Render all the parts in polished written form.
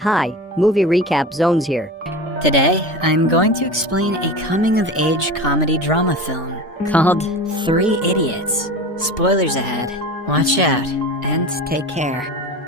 Hi, movie recap zones here. Today, I'm going to explain a coming-of-age comedy drama film called Three Idiots. Spoilers ahead. Watch out, and take care.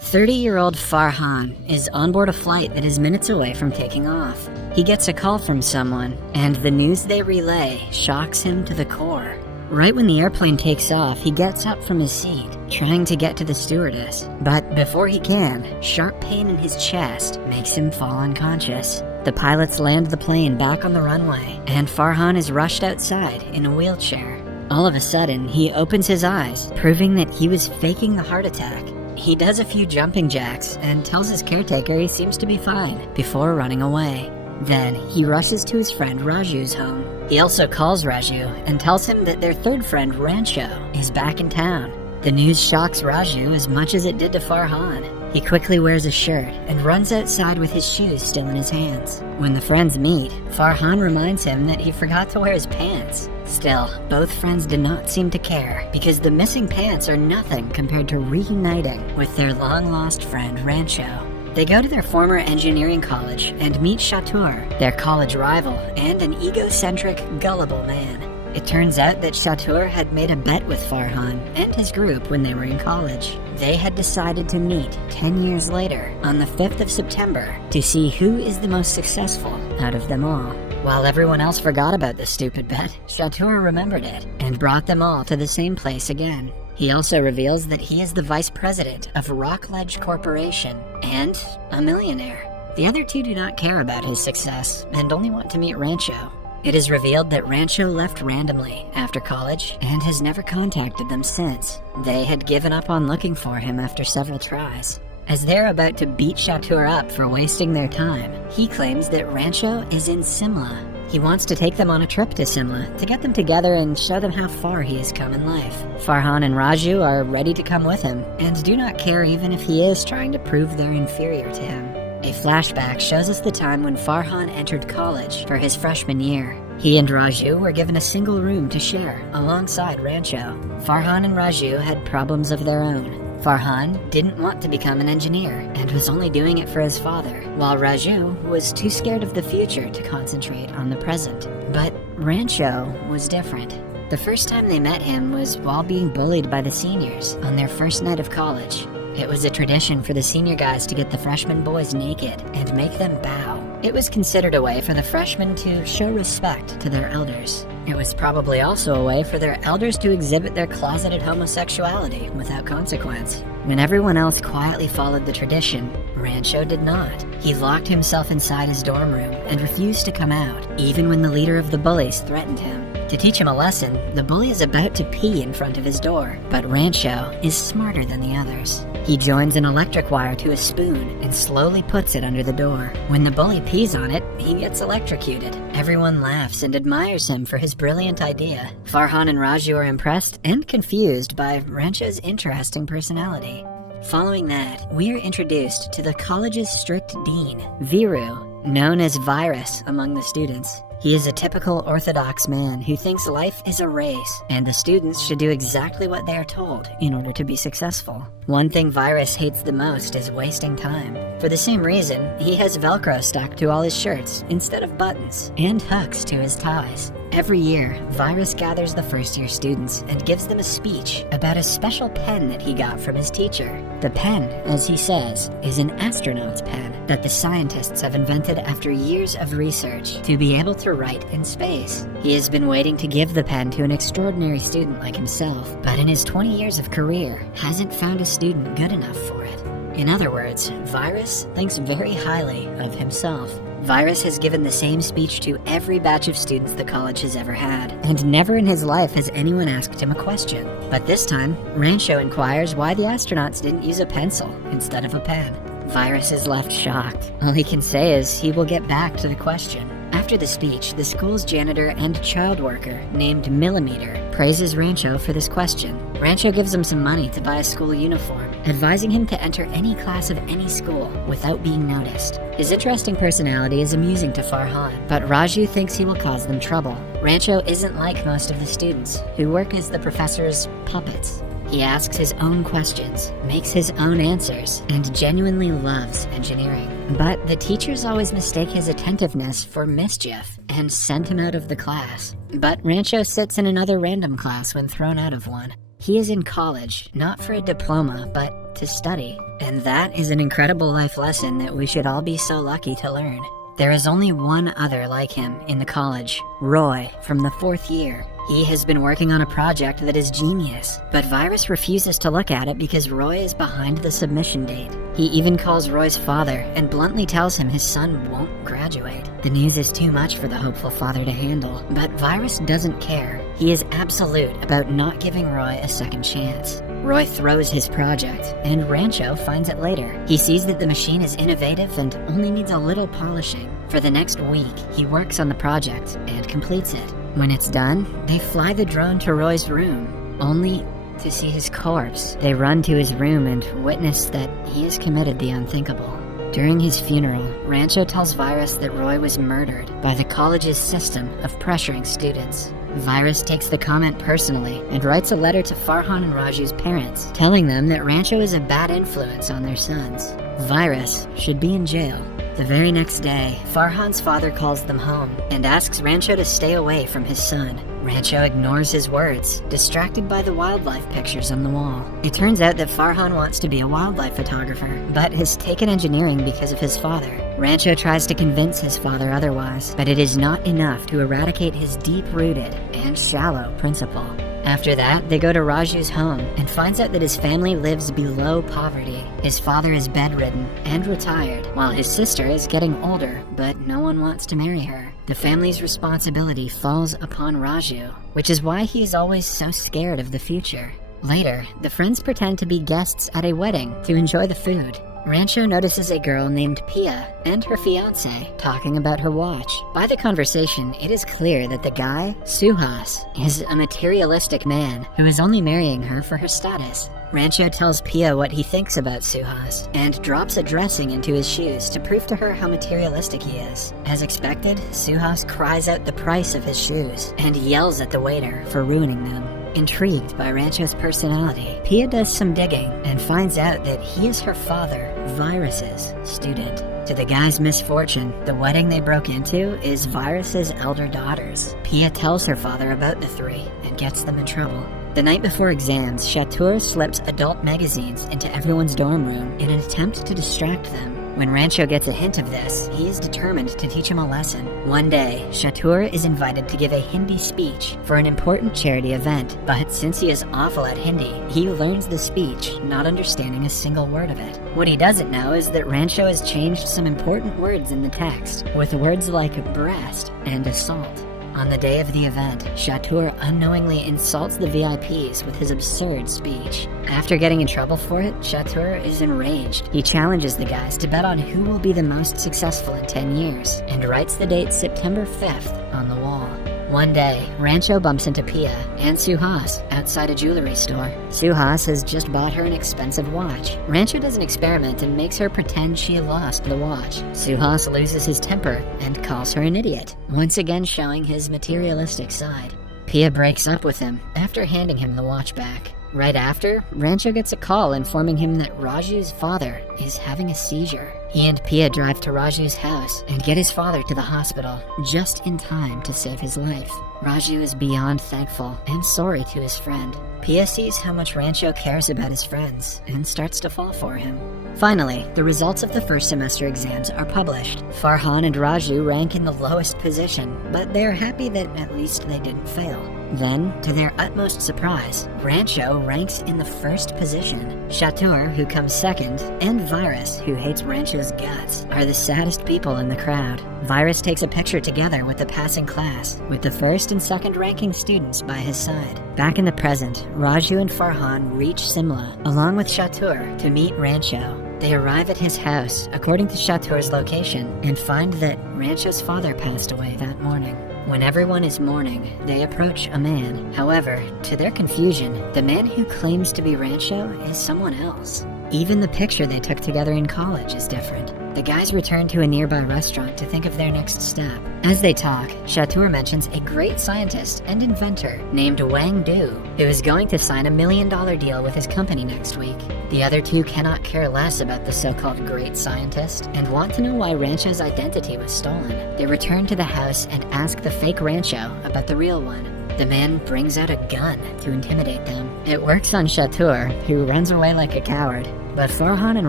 30-year-old Farhan is on board a flight that is minutes away from taking off. He gets a call from someone, and the news they relay shocks him to the core. Right when the airplane takes off, he gets up from his seat, trying to get to the stewardess. But before he can, sharp pain in his chest makes him fall unconscious. The pilots land the plane back on the runway, and Farhan is rushed outside in a wheelchair. All of a sudden, he opens his eyes, proving that he was faking the heart attack. He does a few jumping jacks and tells his caretaker he seems to be fine before running away. Then, he rushes to his friend Raju's home. He also calls Raju and tells him that their third friend, Rancho, is back in town. The news shocks Raju as much as it did to Farhan. He quickly wears a shirt and runs outside with his shoes still in his hands. When the friends meet, Farhan reminds him that he forgot to wear his pants. Still, both friends do not seem to care, because the missing pants are nothing compared to reuniting with their long-lost friend Rancho. They go to their former engineering college and meet Chatur, their college rival and an egocentric, gullible man. It turns out that Chatur had made a bet with Farhan and his group when they were in college. They had decided to meet 10 years later on the 5th of September to see who is the most successful out of them all. While everyone else forgot about the stupid bet, Chatur remembered it and brought them all to the same place again. He also reveals that he is the vice president of Rockledge Corporation and a millionaire. The other two do not care about his success and only want to meet Rancho. It is revealed that Rancho left randomly after college and has never contacted them since. They had given up on looking for him after several tries. As they're about to beat Chatur up for wasting their time, he claims that Rancho is in Simla. He wants to take them on a trip to Simla to get them together and show them how far he has come in life. Farhan and Raju are ready to come with him and do not care even if he is trying to prove they're inferior to him. A flashback shows us the time when Farhan entered college for his freshman year. He and Raju were given a single room to share alongside Rancho. Farhan and Raju had problems of their own. Farhan didn't want to become an engineer and was only doing it for his father, while Raju was too scared of the future to concentrate on the present. But Rancho was different. The first time they met him was while being bullied by the seniors on their first night of college. It was a tradition for the senior guys to get the freshman boys naked and make them bow. It was considered a way for the freshmen to show respect to their elders. It was probably also a way for their elders to exhibit their closeted homosexuality without consequence. When everyone else quietly followed the tradition, Rancho did not. He locked himself inside his dorm room and refused to come out, even when the leader of the bullies threatened him. To teach him a lesson, the bully is about to pee in front of his door, but Rancho is smarter than the others. He joins an electric wire to a spoon and slowly puts it under the door. When the bully pees on it, he gets electrocuted. Everyone laughs and admires him for his brilliant idea. Farhan and Raju are impressed and confused by Rancho's interesting personality. Following that, we are introduced to the college's strict dean, Viru, known as Virus among the students. He is a typical orthodox man who thinks life is a race, and the students should do exactly what they are told in order to be successful. One thing Virus hates the most is wasting time. For the same reason, he has Velcro stuck to all his shirts instead of buttons, and hooks to his ties. Every year, Virus gathers the first-year students and gives them a speech about a special pen that he got from his teacher. The pen, as he says, is an astronaut's pen that the scientists have invented after years of research to be able to write in space. He has been waiting to give the pen to an extraordinary student like himself, but in his 20 years of career, hasn't found a student good enough for it. In other words, Virus thinks very highly of himself. Virus has given the same speech to every batch of students the college has ever had, and never in his life has anyone asked him a question. But this time, Rancho inquires why the astronauts didn't use a pencil instead of a pen. Virus is left shocked. All he can say is he will get back to the question. After the speech, the school's janitor and child worker, named Millimeter, praises Rancho for this question. Rancho gives him some money to buy a school uniform, advising him to enter any class of any school without being noticed. His interesting personality is amusing to Farhan, but Raju thinks he will cause them trouble. Rancho isn't like most of the students, who work as the professor's puppets. He asks his own questions, makes his own answers, and genuinely loves engineering. But the teachers always mistake his attentiveness for mischief and send him out of the class. But Rancho sits in another random class when thrown out of one. He is in college, not for a diploma, but to study. And that is an incredible life lesson that we should all be so lucky to learn. There is only one other like him in the college, Roy, from the 4th year. He has been working on a project that is genius, but Virus refuses to look at it because Roy is behind the submission date. He even calls Roy's father and bluntly tells him his son won't graduate. The news is too much for the hopeful father to handle, but Virus doesn't care. He is absolute about not giving Roy a second chance. Roy throws his project, and Rancho finds it later. He sees that the machine is innovative and only needs a little polishing. For the next week, he works on the project and completes it. When it's done, they fly the drone to Roy's room, only to see his corpse. They run to his room and witness that he has committed the unthinkable. During his funeral, Rancho tells Virus that Roy was murdered by the college's system of pressuring students. Virus takes the comment personally and writes a letter to Farhan and Raju's parents, telling them that Rancho is a bad influence on their sons. Virus should be in jail. The very next day, Farhan's father calls them home and asks Rancho to stay away from his son. Rancho ignores his words, distracted by the wildlife pictures on the wall. It turns out that Farhan wants to be a wildlife photographer, but has taken engineering because of his father. Rancho tries to convince his father otherwise, but it is not enough to eradicate his deep-rooted and shallow principle. After that, they go to Raju's home and finds out that his family lives below poverty. His father is bedridden and retired, while his sister is getting older, but no one wants to marry her. The family's responsibility falls upon Raju, which is why he is always so scared of the future. Later, the friends pretend to be guests at a wedding to enjoy the food. Rancho notices a girl named Pia and her fiancé talking about her watch. By the conversation, it is clear that the guy, Suhas, is a materialistic man who is only marrying her for her status. Rancho tells Pia what he thinks about Suhas and drops a dressing into his shoes to prove to her how materialistic he is. As expected, Suhas cries out the price of his shoes and yells at the waiter for ruining them. Intrigued by Rancho's personality, Pia does some digging and finds out that he is her father, Virus's student. To the guy's misfortune, the wedding they broke into is Virus's elder daughter's. Pia tells her father about the three and gets them in trouble. The night before exams, Chatur slips adult magazines into everyone's dorm room in an attempt to distract them. When Rancho gets a hint of this, he is determined to teach him a lesson. One day, Chatur is invited to give a Hindi speech for an important charity event, but since he is awful at Hindi, he learns the speech, not understanding a single word of it. What he doesn't know is that Rancho has changed some important words in the text, with words like breast and assault. On the day of the event, Chatur unknowingly insults the VIPs with his absurd speech. After getting in trouble for it, Chatur is enraged. He challenges the guys to bet on who will be the most successful in 10 years, and writes the date September 5th on the wall. One day, Rancho bumps into Pia and Suhas outside a jewelry store. Suhas has just bought her an expensive watch. Rancho does an experiment and makes her pretend she lost the watch. Suhas loses his temper and calls her an idiot, once again showing his materialistic side. Pia breaks up with him after handing him the watch back. Right after, Rancho gets a call informing him that Raju's father is having a seizure. He and Pia drive to Raju's house and get his father to the hospital, just in time to save his life. Raju is beyond thankful and sorry to his friend. Pia sees how much Rancho cares about his friends and starts to fall for him. Finally, the results of the first semester exams are published. Farhan and Raju rank in the lowest position, but they are happy that at least they didn't fail. Then, to their utmost surprise, Rancho ranks in the first position. Chatur, who comes second, and Virus, who hates Rancho's guts, are the saddest people in the crowd. Virus takes a picture together with the passing class, with the first and second ranking students by his side. Back in the present, Raju and Farhan reach Simla, along with Chatur, to meet Rancho. They arrive at his house, according to Chatur's location, and find that Rancho's father passed away that morning. When everyone is mourning, they approach a man. However, to their confusion, the man who claims to be Rancho is someone else. Even the picture they took together in college is different. the guys return to a nearby restaurant to think of their next step. As they talk, Chatur mentions a great scientist and inventor named Wang Du, who is going to sign a $1 million deal with his company next week. The other two cannot care less about the so-called great scientist and want to know why Rancho's identity was stolen. They return to the house and ask the fake Rancho about the real one. The man brings out a gun to intimidate them. It works on Chatur, who runs away like a coward. But Farhan and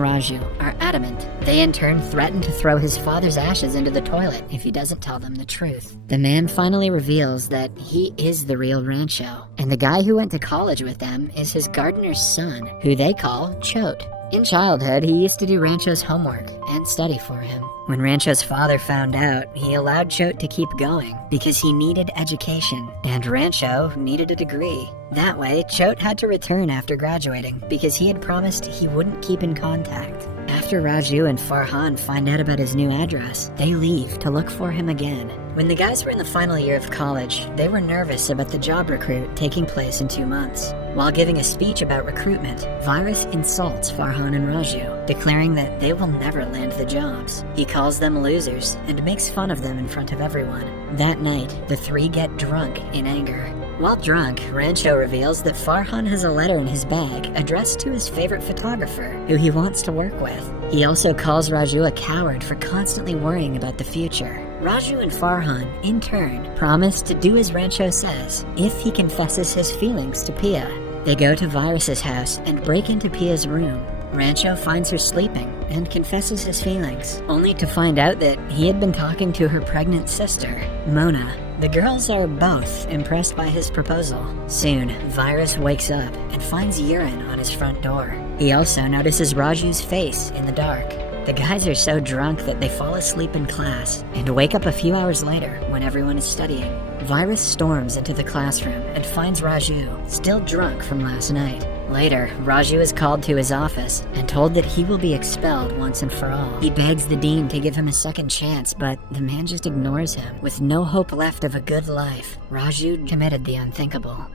Raju are adamant. They in turn threaten to throw his father's ashes into the toilet if he doesn't tell them the truth. The man finally reveals that he is the real Rancho, and the guy who went to college with them is his gardener's son, who they call Chot. In childhood, he used to do Rancho's homework and study for him. When Rancho's father found out, he allowed Chot to keep going because he needed education, and Rancho needed a degree. That way, Chot had to return after graduating because he had promised he wouldn't keep in contact. After Raju and Farhan find out about his new address, they leave to look for him again. When the guys were in the final year of college, they were nervous about the job recruit taking place in 2 months. While giving a speech about recruitment, Virus insults Farhan and Raju, declaring that they will never land the jobs. He calls them losers and makes fun of them in front of everyone. That night, the three get drunk in anger. While drunk, Rancho reveals that Farhan has a letter in his bag addressed to his favorite photographer, who he wants to work with. He also calls Raju a coward for constantly worrying about the future. Raju and Farhan, in turn, promise to do as Rancho says if he confesses his feelings to Pia. They go to Virus's house and break into Pia's room. Rancho finds her sleeping and confesses his feelings, only to find out that he had been talking to her pregnant sister, Mona. The girls are both impressed by his proposal. Soon, Virus wakes up and finds urine on his front door. He also notices Raju's face in the dark. The guys are so drunk that they fall asleep in class and wake up a few hours later when everyone is studying. Virus storms into the classroom and finds Raju, still drunk from last night. Later, Raju is called to his office and told that he will be expelled once and for all. He begs the dean to give him a second chance, but the man just ignores him. With no hope left of a good life, Raju committed the unthinkable.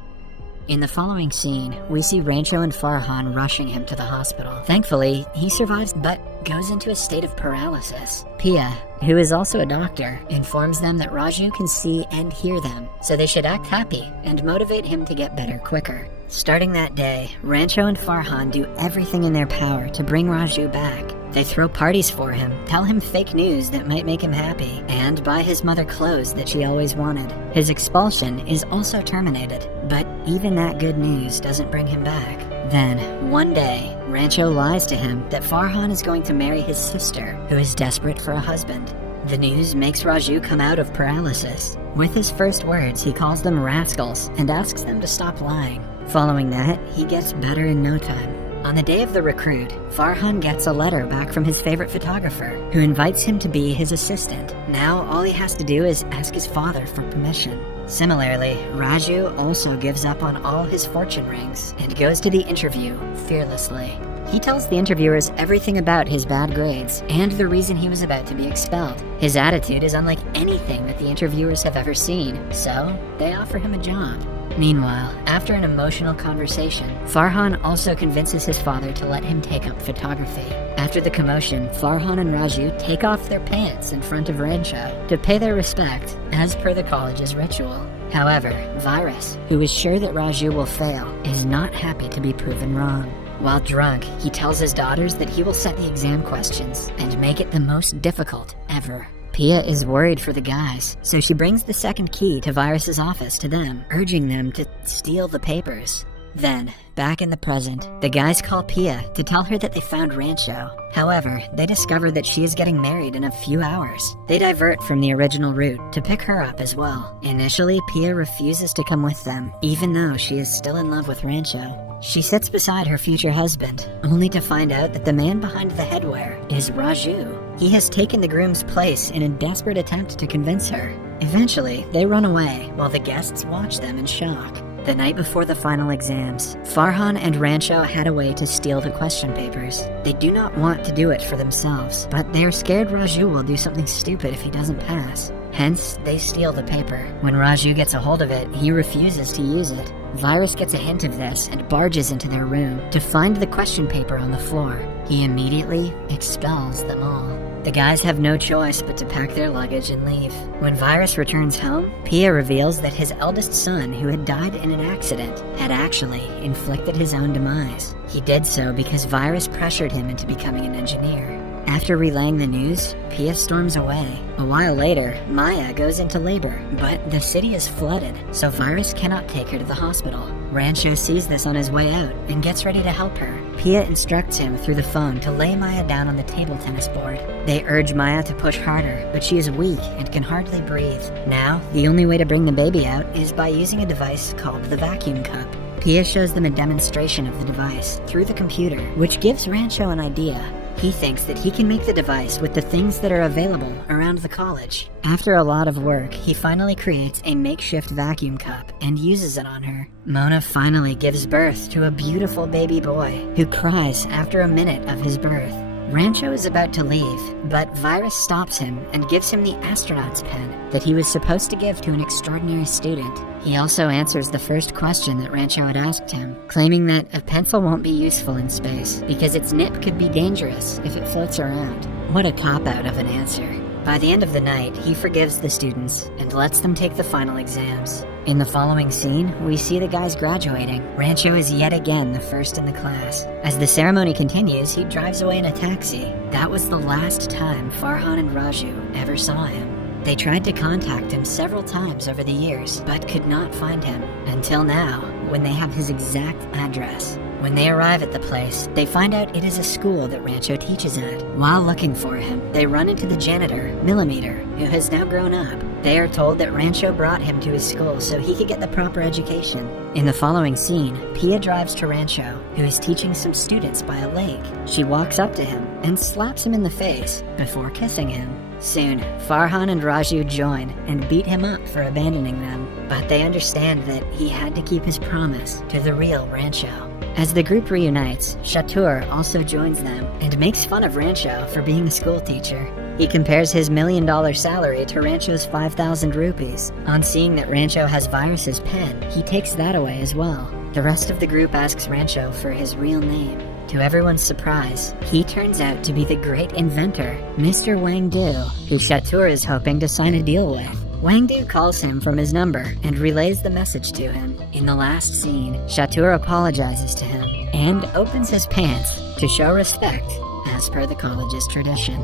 In the following scene, we see Rancho and Farhan rushing him to the hospital. Thankfully, he survives but goes into a state of paralysis. Pia, who is also a doctor, informs them that Raju can see and hear them, so they should act happy and motivate him to get better quicker. Starting that day, Rancho and Farhan do everything in their power to bring Raju back. They throw parties for him, tell him fake news that might make him happy, and buy his mother clothes that she always wanted. His expulsion is also terminated, but even that good news doesn't bring him back. Then, one day, Rancho lies to him that Farhan is going to marry his sister, who is desperate for a husband. The news makes Raju come out of paralysis. With his first words, he calls them rascals and asks them to stop lying. Following that, he gets better in no time. On the day of the recruit, Farhan gets a letter back from his favorite photographer, who invites him to be his assistant. Now all he has to do is ask his father for permission. Similarly, Raju also gives up on all his fortune rings and goes to the interview fearlessly. He tells the interviewers everything about his bad grades and the reason he was about to be expelled. His attitude is unlike anything that the interviewers have ever seen, so they offer him a job. Meanwhile, after an emotional conversation, Farhan also convinces his father to let him take up photography. After the commotion, Farhan and Raju take off their pants in front of Rancho to pay their respect, as per the college's ritual. However, Virus, who is sure that Raju will fail, is not happy to be proven wrong. While drunk, he tells his daughters that he will set the exam questions and make it the most difficult ever. Pia is worried for the guys, so she brings the second key to Virus's office to them, urging them to steal the papers. Then, back in the present, the guys call Pia to tell her that they found Rancho. However, they discover that she is getting married in a few hours. They divert from the original route to pick her up as well. Initially, Pia refuses to come with them, even though she is still in love with Rancho. She sits beside her future husband, only to find out that the man behind the headwear is Raju. He has taken the groom's place in a desperate attempt to convince her. Eventually, they run away, while the guests watch them in shock. The night before the final exams, Farhan and Rancho head away to steal the question papers. They do not want to do it for themselves, but they are scared Raju will do something stupid if he doesn't pass. Hence, they steal the paper. When Raju gets a hold of it, he refuses to use it. Virus gets a hint of this and barges into their room to find the question paper on the floor. He immediately expels them all. The guys have no choice but to pack their luggage and leave. When Virus returns home, Pia reveals that his eldest son, who had died in an accident, had actually inflicted his own demise. He did so because Virus pressured him into becoming an engineer. After relaying the news, Pia storms away. A while later, Maya goes into labor, but the city is flooded, so Virus cannot take her to the hospital. Rancho sees this on his way out and gets ready to help her. Pia instructs him through the phone to lay Maya down on the table tennis board. They urge Maya to push harder, but she is weak and can hardly breathe. Now, the only way to bring the baby out is by using a device called the vacuum cup. Pia shows them a demonstration of the device through the computer, which gives Rancho an idea. He thinks that he can make the device with the things that are available around the college. After a lot of work, he finally creates a makeshift vacuum cup and uses it on her. Mona finally gives birth to a beautiful baby boy who cries after a minute of his birth. Rancho is about to leave, but Virus stops him and gives him the astronaut's pen that he was supposed to give to an extraordinary student. He also answers the first question that Rancho had asked him, claiming that a pencil won't be useful in space because its nip could be dangerous if it floats around. What a cop-out of an answer. By the end of the night, he forgives the students and lets them take the final exams. In the following scene, we see the guys graduating. Rancho is yet again the first in the class. As the ceremony continues, he drives away in a taxi. That was the last time Farhan and Raju ever saw him. They tried to contact him several times over the years, but could not find him. Until now, when they have his exact address. When they arrive at the place, they find out it is a school that Rancho teaches at. While looking for him, they run into the janitor, Millimeter, who has now grown up. They are told that Rancho brought him to his school so he could get the proper education. In the following scene, Pia drives to Rancho, who is teaching some students by a lake. She walks up to him and slaps him in the face before kissing him. Soon, Farhan and Raju join and beat him up for abandoning them, but they understand that he had to keep his promise to the real Rancho. As the group reunites, Chatur also joins them and makes fun of Rancho for being a school teacher. He compares his $1 million salary to Rancho's 5,000 rupees. On seeing that Rancho has Virus's pen, he takes that away as well. The rest of the group asks Rancho for his real name. To everyone's surprise, he turns out to be the great inventor, Mr. Wang Du, who Chatur is hoping to sign a deal with. Wang Du calls him from his number and relays the message to him. In the last scene, Chatur apologizes to him and opens his pants to show respect as per the college's tradition.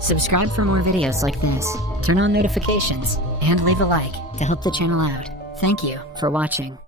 Subscribe for more videos like this, turn on notifications, and leave a like to help the channel out. Thank you for watching.